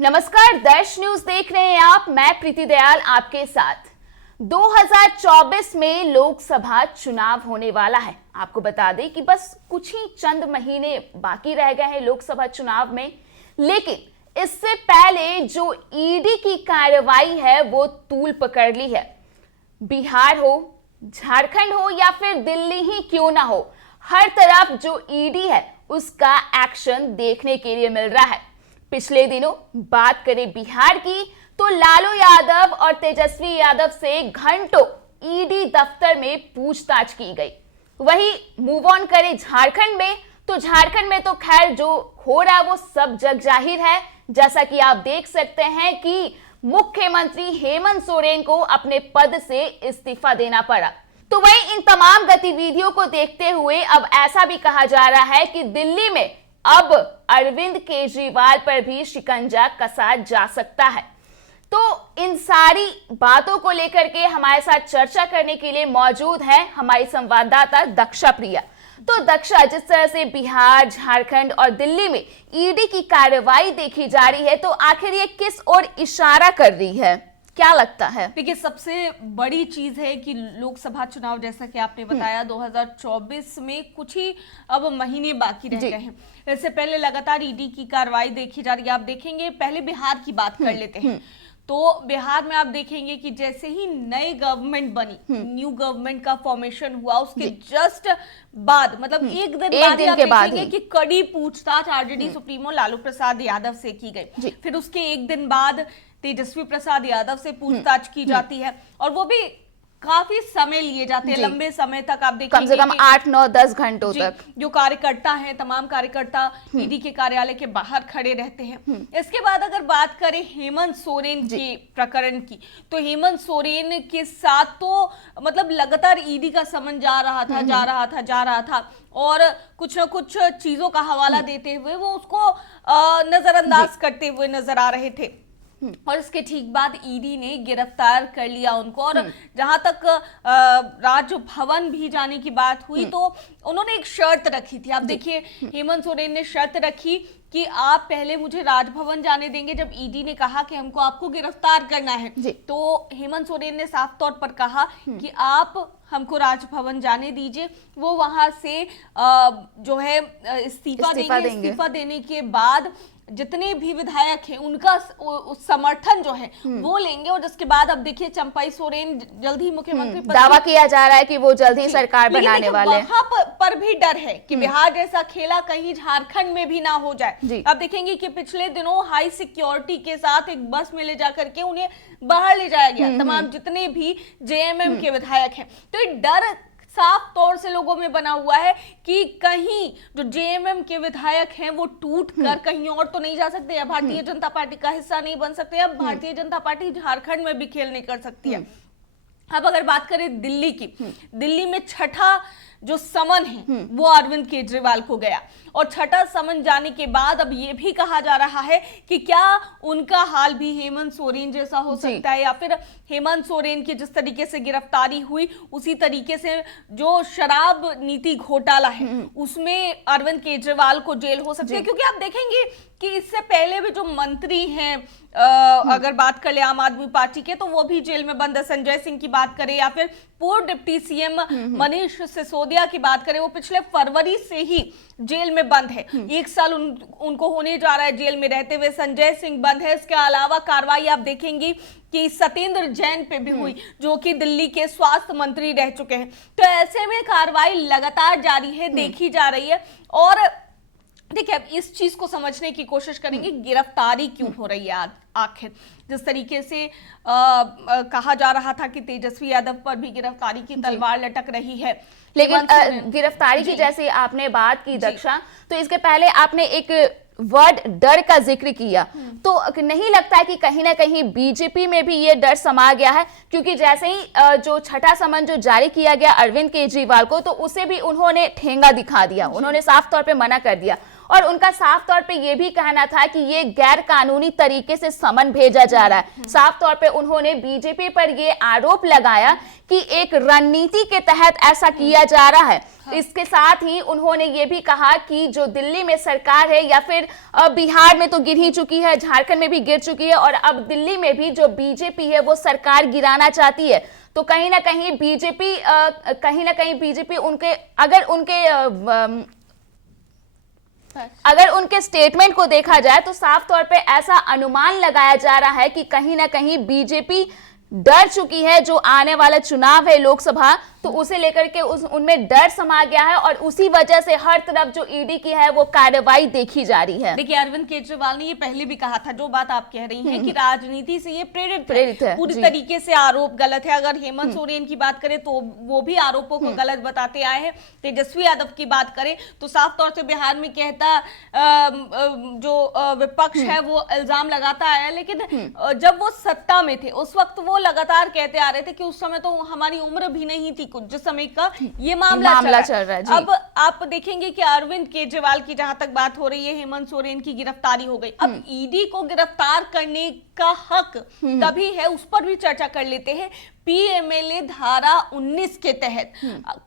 नमस्कार, दर्श न्यूज देख रहे हैं आप। मैं प्रीति दयाल आपके साथ। 2024 में लोकसभा चुनाव होने वाला है। आपको बता दें कि बस कुछ ही चंद महीने बाकी रह गए हैं लोकसभा चुनाव में, लेकिन इससे पहले जो ईडी की कार्रवाई है वो तूल पकड़ ली है। बिहार हो, झारखंड हो या फिर दिल्ली ही क्यों ना हो, हर तरफ जो ईडी है उसका एक्शन देखने के लिए मिल रहा है। पिछले दिनों बात करें बिहार की तो लालू यादव और तेजस्वी यादव से घंटों ईडी दफ्तर में पूछताछ की गई। वहीं मूव ऑन करें झारखंड में तो झारखंड में तो खैर जो हो रहा है वो सब जग जाहिर है। जैसा कि आप देख सकते हैं कि मुख्यमंत्री हेमंत सोरेन को अपने पद से इस्तीफा देना पड़ा। तो वहीं इन तमाम गतिविधियों को देखते हुए अब ऐसा भी कहा जा रहा है कि दिल्ली में अब अरविंद केजरीवाल पर भी शिकंजा कसा जा सकता है। तो इन सारी बातों को लेकर के हमारे साथ चर्चा करने के लिए मौजूद है हमारी संवाददाता दक्षा प्रिया। तो दक्षा, जिस तरह से बिहार, झारखंड और दिल्ली में ईडी की कार्रवाई देखी जा रही है, तो आखिर ये किस ओर इशारा कर रही है, क्या लगता है? देखिए, सबसे बड़ी चीज है कि लोकसभा चुनाव, जैसा कि आपने बताया, 2024 में कुछ ही अब महीने बाकी रह गए हैं। इससे पहले लगातार ईडी की कार्रवाई देखी जा रही है। आप देखेंगे, पहले बिहार की बात कर लेते हैं। तो बिहार में आप देखेंगे कि जैसे ही नई गवर्नमेंट बनी, न्यू गवर्नमेंट का फॉर्मेशन हुआ, उसके जस्ट बाद, मतलब एक दिन बाद आप देखेंगे कि कड़ी पूछताछ आरजेडी सुप्रीमो लालू प्रसाद यादव से की गई। फिर उसके एक दिन बाद तेजस्वी प्रसाद यादव से पूछताछ की जाती है, और वो भी काफी समय लिए जाते हैं, लंबे समय तक। आप देखेंगे कम से कम 8, 9, 10 घंटों तक जो कार्यकर्ता हैं, तमाम कार्यकर्ता ईडी के कार्यालय के बाहर खड़े रहते हैं। इसके बाद अगर बात करें हेमंत सोरेन के प्रकरण की, तो हेमंत सोरेन के साथ तो मतलब लगातार ईडी का समन जा रहा था, और कुछ न कुछ चीजों का हवाला देते हुए वो उसको नजरअंदाज करते हुए नजर आ रहे थे। और इसके ठीक बाद ईडी ने गिरफ्तार कर लिया उनको, और जहां तक राजभवन भी जाने की बात हुई तो उन्होंने एक शर्त रखी थी। आप देखिए, हेमंत सोरेन ने शर्त रखी कि आप पहले मुझे राजभवन जाने देंगे। जब ईडी ने कहा कि हमको आपको गिरफ्तार करना है, तो हेमंत सोरेन ने साफ तौर पर कहा कि आप हमको राजभवन जाने दीजिए। वो वहां से जो है इस्तीफा देंगे। इस्तीफा देने के बाद जितने भी विधायक हैं उनका समर्थन जो है वो लेंगे, और जिसके बाद अब देखिए चंपई सोरेन जल्द ही मुख्यमंत्री, दावा किया जा रहा है कि वो जल्द ही सरकार बनाने वाले हैं। वहां पर भी डर है कि बिहार जैसा खेला कहीं झारखंड में भी ना हो जाए। अब देखेंगे कि पिछले दिनों हाई सिक्योरिटी के साथ एक बस में ले जाकर के उन्हें बाहर ले जाया गया, तमाम जितने भी जेएमएम के विधायक हैं। तो ये डर साफ तौर से लोगों में बना हुआ है कि कहीं जो जेएमएम के विधायक हैं वो टूट कर कहीं और तो नहीं जा सकते, या भारतीय जनता पार्टी का हिस्सा नहीं बन सकते, या भारतीय जनता पार्टी झारखंड में भी खेल नहीं कर सकती है। अब अगर बात करें दिल्ली की, दिल्ली में छठा जो समन है वो अरविंद केजरीवाल को गया, और छठा समन जाने के बाद अब ये भी कहा जा रहा है कि क्या उनका हाल भी हेमंत सोरेन जैसा हो सकता है, या फिर हेमंत सोरेन की जिस तरीके से गिरफ्तारी हुई उसी तरीके से जो शराब नीति घोटाला है उसमें अरविंद केजरीवाल को जेल हो सकती है। क्योंकि आप देखेंगे कि इससे पहले भी जो मंत्री हैं, अगर बात कर ले आम आदमी पार्टी के, तो वो भी जेल में बंद है। संजय सिंह की बात करें या फिर पूर्व डिप्टी सीएम मनीष सिसोदिया की बात करें, वो पिछले फरवरी से ही जेल में बंद है। 1 साल उनको होने जा रहा है जेल में रहते हुए। संजय सिंह बंद है। इसके अलावा कार्रवाई आप देखेंगी कि सत्येंद्र जैन पे भी हुई, जो कि दिल्ली के स्वास्थ्य मंत्री रह चुके हैं। तो ऐसे में कार्रवाई लगातार जारी है, देखी जा रही है। और देखिए, अब इस चीज को समझने की कोशिश करेंगे, गिरफ्तारी क्यों हो रही है आखिर। जिस तरीके से कहा जा रहा था कि तेजस्वी यादव पर भी गिरफ्तारी की तलवार लटक रही है, लेकिन गिरफ्तारी की जैसे आपने बात की दक्षा, तो इसके पहले आपने एक वर्ड डर का जिक्र किया, तो नहीं लगता है कि कहीं ना कहीं बीजेपी में भी ये डर समा गया है? क्योंकि जैसे ही जो छठा समन जो जारी किया गया अरविंद केजरीवाल को, तो उसे भी उन्होंने ठेंगा दिखा दिया, उन्होंने साफ तौर पे मना कर दिया। और उनका साफ तौर पे ये भी कहना था कि ये गैर कानूनी तरीके से समन भेजा जा रहा है। साफ तौर पे उन्होंने बीजेपी पर ये आरोप लगाया कि एक रणनीति के तहत ऐसा किया जा रहा है। इसके साथ ही उन्होंने ये भी कहा कि जो दिल्ली में सरकार है या फिर बिहार में तो गिर ही चुकी है, झारखंड में भी गिर चुकी है और अब दिल्ली में भी जो बीजेपी है वो सरकार गिराना चाहती है। तो कहीं ना कहीं बीजेपी उनके अगर उनके स्टेटमेंट को देखा जाए तो साफ तौर पे ऐसा अनुमान लगाया जा रहा है कि कहीं ना कहीं बीजेपी डर चुकी है। जो आने वाला चुनाव है लोकसभा, तो उसे लेकर के उनमें डर समा गया है और उसी वजह से हर तरफ जो ईडी की है वो कार्रवाई देखी जा रही है। देखिए, अरविंद केजरीवाल ने ये पहले भी कहा था, जो बात आप कह रही हैं कि राजनीति से ये प्रेरित है। पूरी तरीके से आरोप गलत है। अगर हेमंत सोरेन की बात करें तो वो भी आरोपों को गलत बताते आए हैं। तेजस्वी यादव की बात करें तो साफ तौर से बिहार में कहता जो विपक्ष है वो इल्जाम लगाता आया, लेकिन जब वो सत्ता में थे उस वक्त वो लगातार कहते आ रहे थे कि उस समय तो हमारी उम्र भी नहीं थी कुछ जिस समय का ये मामला चल रहा है। अब आप देखेंगे कि अरविंद केजरीवाल की जहां तक बात हो रही है, हेमंत सोरेन की गिरफ्तारी हो गई। अब ईडी को गिरफ्तार करने का हक तभी है, उस पर भी चर्चा कर लेते हैं। पीएमएलए धारा 19 के तहत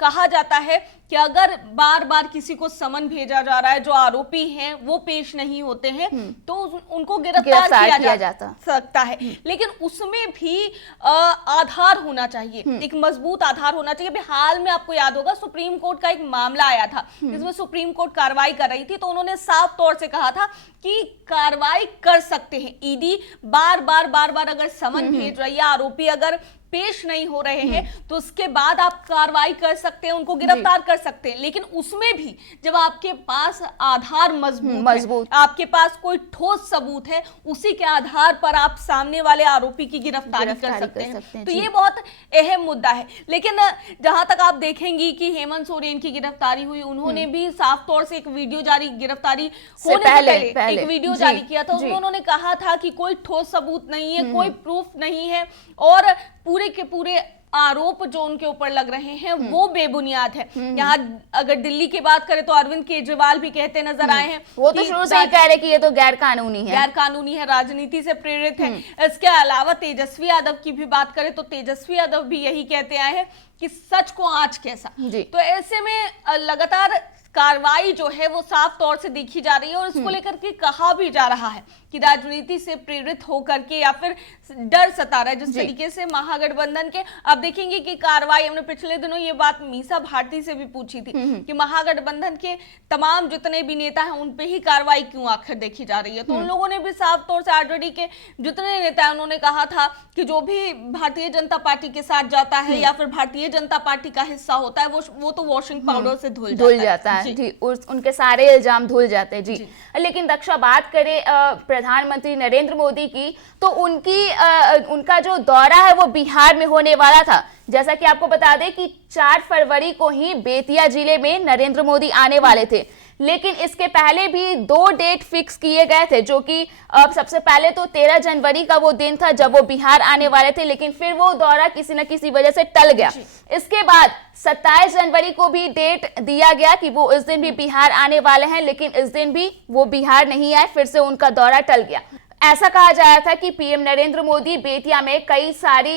कहा जाता है कि अगर बार बार किसी को समन भेजा जा रहा है, जो आरोपी हैं वो पेश नहीं होते हैं, तो उनको गिरफ्तार किया जा सकता है। लेकिन उसमें भी आधार होना चाहिए, एक मजबूत आधार होना चाहिए। अभी हाल में आपको याद होगा सुप्रीम कोर्ट का एक मामला आया था जिसमें सुप्रीम कोर्ट कार्रवाई कर रही थी, तो उन्होंने साफ तौर से कहा था कि कार्रवाई कर सकते हैं ईडी। बार बार अगर समन भेज रही है, आरोपी अगर पेश नहीं हो रहे हैं, तो उसके बाद आप कार्रवाई कर सकते हैं, उनको गिरफ्तार कर सकते हैं। लेकिन उसमें भी जब आपके पास आधार मजबूत है, आपके पास कोई ठोस सबूत है, उसी के आधार पर आप सामने वाले आरोपी की गिरफ्तारी कर सकते हैं। तो ये बहुत अहम मुद्दा है। लेकिन जहां तक आप देखेंगी कि हेमंत सोरेन की गिरफ्तारी हुई, उन्होंने भी साफ तौर से एक वीडियो गिरफ्तारी होने से पहले एक वीडियो जारी किया था। उन्होंने कहा था कि कोई ठोस सबूत नहीं है, कोई प्रूफ नहीं है और पूरे के पूरे आरोप जो उनके ऊपर लग रहे हैं वो बेबुनियाद है। यहाँ अगर दिल्ली की बात करें तो अरविंद केजरीवाल भी कहते नजर आए हैं, वो तो शुरू से ही कह रहे कि ये तो गैर कानूनी है, राजनीति से प्रेरित है। इसके अलावा तेजस्वी यादव की भी बात करें तो तेजस्वी यादव भी यही कहते आए हैं कि सच को आंच कैसा। तो ऐसे में लगातार कार्रवाई जो है वो साफ तौर से देखी जा रही है और इसको लेकर के कहा भी जा रहा है कि राजनीति से प्रेरित होकर के या फिर डर सता रहा है जिस तरीके से महागठबंधन के। अब देखेंगे कि कार्रवाई, हमने पिछले दिनों ये बात मीसा भारती से भी पूछी थी कि महागठबंधन के तमाम जितने भी नेता हैं उन पे ही कार्रवाई क्यों आखिर देखी जा रही है। तो उन लोगों ने भी साफ तौर से आरजेडी के जितने नेता हैं उन्होंने कहा था कि जो भी भारतीय जनता पार्टी के साथ जाता है या फिर भारतीय जनता पार्टी का हिस्सा होता है वो तो वॉशिंग पाउडर से धुल जाता है जी। उनके सारे इल्जाम धुल जाते हैं जी। लेकिन रक्षा बात करें प्रधानमंत्री नरेंद्र मोदी की, तो उनका जो दौरा है वो बिहार में होने वाला था। जैसा कि आपको बता दें कि 4 फरवरी को ही बेतिया जिले में नरेंद्र मोदी आने वाले थे, लेकिन इसके पहले भी 2 डेट फिक्स किए गए थे, जो कि सबसे पहले तो 13 जनवरी का वो दिन था जब वो बिहार आने वाले थे, लेकिन फिर वो दौरा किसी न किसी वजह से टल गया। इसके बाद 27 जनवरी को भी डेट दिया गया कि वो इस दिन भी बिहार आने वाले हैं, लेकिन इस दिन भी वो बिहार नहीं आए, फिर से उनका दौरा टल गया। ऐसा कहा जा रहा था कि पीएम नरेंद्र मोदी बेतिया में कई सारी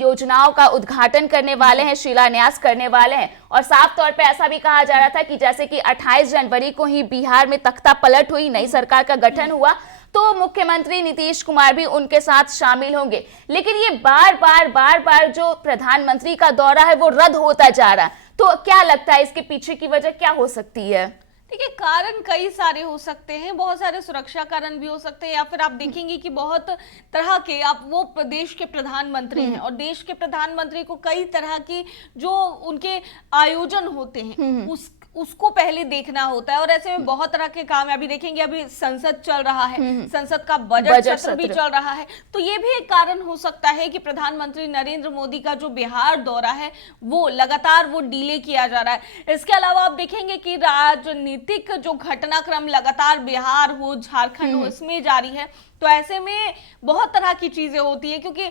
योजनाओं का उद्घाटन करने वाले हैं, शिलान्यास करने वाले हैं, और साफ तौर पे ऐसा भी कहा जा रहा था कि जैसे कि 28 जनवरी को ही बिहार में तख्ता पलट हुई, नई सरकार का गठन हुआ, तो मुख्यमंत्री नीतीश कुमार भी उनके साथ शामिल होंगे। लेकिन ये बार बार जो प्रधानमंत्री का दौरा है वो रद्द होता जा रहा है। तो क्या लगता है इसके पीछे की वजह क्या हो सकती है? देखिए, कारण कई सारे हो सकते हैं, बहुत सारे सुरक्षा कारण भी हो सकते हैं, या फिर आप देखेंगे कि बहुत तरह के वो देश के प्रधानमंत्री हैं और देश के प्रधानमंत्री को कई तरह की जो उनके आयोजन होते हैं उसको पहले देखना होता है और ऐसे में बहुत तरह के काम है। अभी देखेंगे, अभी संसद चल रहा है, संसद का बजट सत्र भी चल रहा है, तो ये भी एक कारण हो सकता है कि प्रधानमंत्री नरेंद्र मोदी का जो बिहार दौरा है वो लगातार डिले किया जा रहा है। इसके अलावा आप देखेंगे कि राजनीतिक जो घटनाक्रम लगातार बिहार हो, झारखंड हो, इसमें जारी है, तो ऐसे में बहुत तरह की चीजें होती है, क्योंकि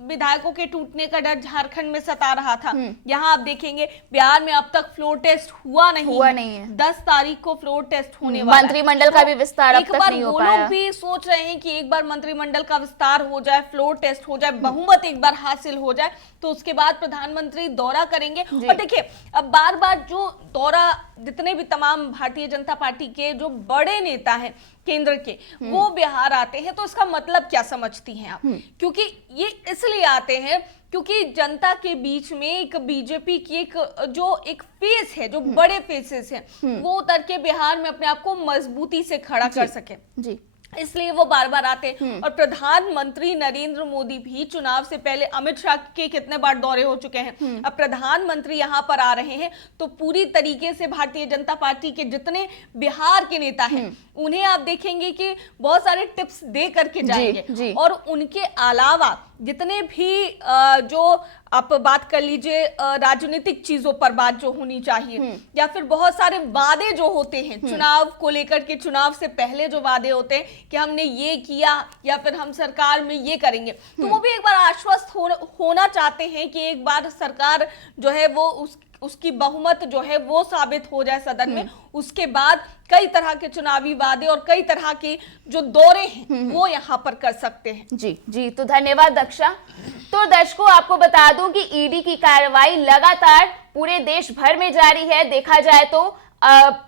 विधायकों के टूटने का डर झारखंड में सता रहा था। यहाँ आप देखेंगे बिहार में अब तक फ्लोर टेस्ट हुआ नहीं है। 10 तारीख को फ्लोर टेस्ट होने वाला है। मंत्रिमंडल का भी विस्तार अब तक नहीं हो पाया। वो लोग भी सोच रहे हैं कि एक बार मंत्रिमंडल का विस्तार हो जाए, फ्लोर टेस्ट हो जाए, बहुमत एक बार हासिल हो जाए, तो उसके बाद प्रधानमंत्री दौरा करेंगे। और देखिए अब बार बार जो दौरा, जितने भी तमाम भारतीय जनता पार्टी के जो बड़े नेता हैं केंद्र के, वो बिहार आते हैं, तो इसका मतलब क्या समझती हैं आप? क्योंकि ये इसलिए आते हैं क्योंकि जनता के बीच में एक बीजेपी की एक फेस है, जो बड़े फेसेस हैं, वो उतर के बिहार में अपने आप को मजबूती से खड़ा कर सके जी, इसलिए वो बार बार आते हैं। और प्रधानमंत्री नरेंद्र मोदी भी चुनाव से पहले, अमित शाह के कितने बार दौरे हो चुके हैं, अब प्रधानमंत्री यहाँ पर आ रहे हैं, तो पूरी तरीके से भारतीय जनता पार्टी के जितने बिहार के नेता हैं उन्हें आप देखेंगे कि बहुत सारे टिप्स दे करके जाएंगे। और उनके अलावा जितने भी जो आप बात कर लीजिए राजनीतिक चीजों पर बात जो होनी चाहिए, या फिर बहुत सारे वादे जो होते हैं चुनाव को लेकर के, चुनाव से पहले जो वादे होते हैं कि हमने ये किया या फिर हम सरकार में ये करेंगे, तो वो भी एक बार आश्वस्त होना चाहते हैं कि एक बार सरकार जो है वो उसकी बहुमत जो है वो साबित हो जाए सदन में। उसके बाद कई तरह के चुनावी वादे और कई तरह के जो दौरे हैं वो यहाँ पर कर सकते हैं। जी, तो धन्यवाद दक्षा। तो दर्शकों, आपको बता दूं कि ईडी की कार्रवाई लगातार पूरे देश भर में जारी है। देखा जाए तो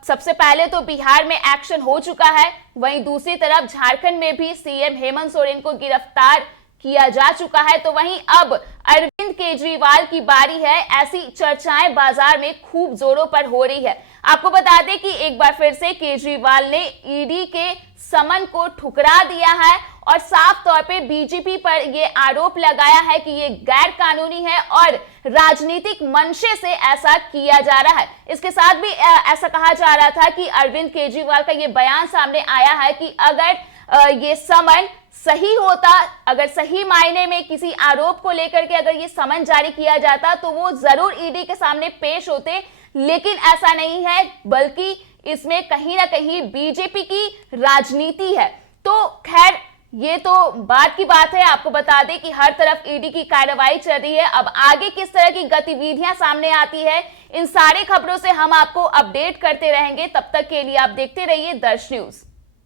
सबसे पहले तो बिहार में एक्शन हो चुका है, वहीं दूसरी तरफ झारखंड में भी सीएम हेमंत सोरेन को गिरफ्तार किया जा चुका है। तो वहीं अब अरविंद केजरीवाल की बारी है। ऐसी चर्चाएं बाजार में खूब जोरों पर हो रही है। आपको बता दें कि एक बार फिर से केजरीवाल ने ईडी के समन को ठुकरा दिया है और साफ तौर पे बीजेपी पर यह आरोप लगाया है कि ये गैर कानूनी है और राजनीतिक मंशे से ऐसा किया जा रहा है। इसके साथ भी ऐसा कहा जा रहा था कि अरविंद केजरीवाल का ये बयान सामने आया है कि अगर ये समन सही होता, अगर सही मायने में किसी आरोप को लेकर के अगर ये समन जारी किया जाता तो वो जरूर ईडी के सामने पेश होते, लेकिन ऐसा नहीं है, बल्कि इसमें कहीं ना कहीं बीजेपी की राजनीति है। तो खैर ये तो बात की बात है। आपको बता दें कि हर तरफ ईडी की कार्रवाई चल रही है। अब आगे किस तरह की गतिविधियां सामने आती है, इन सारी खबरों से हम आपको अपडेट करते रहेंगे। तब तक के लिए आप देखते रहिए दर्श न्यूज।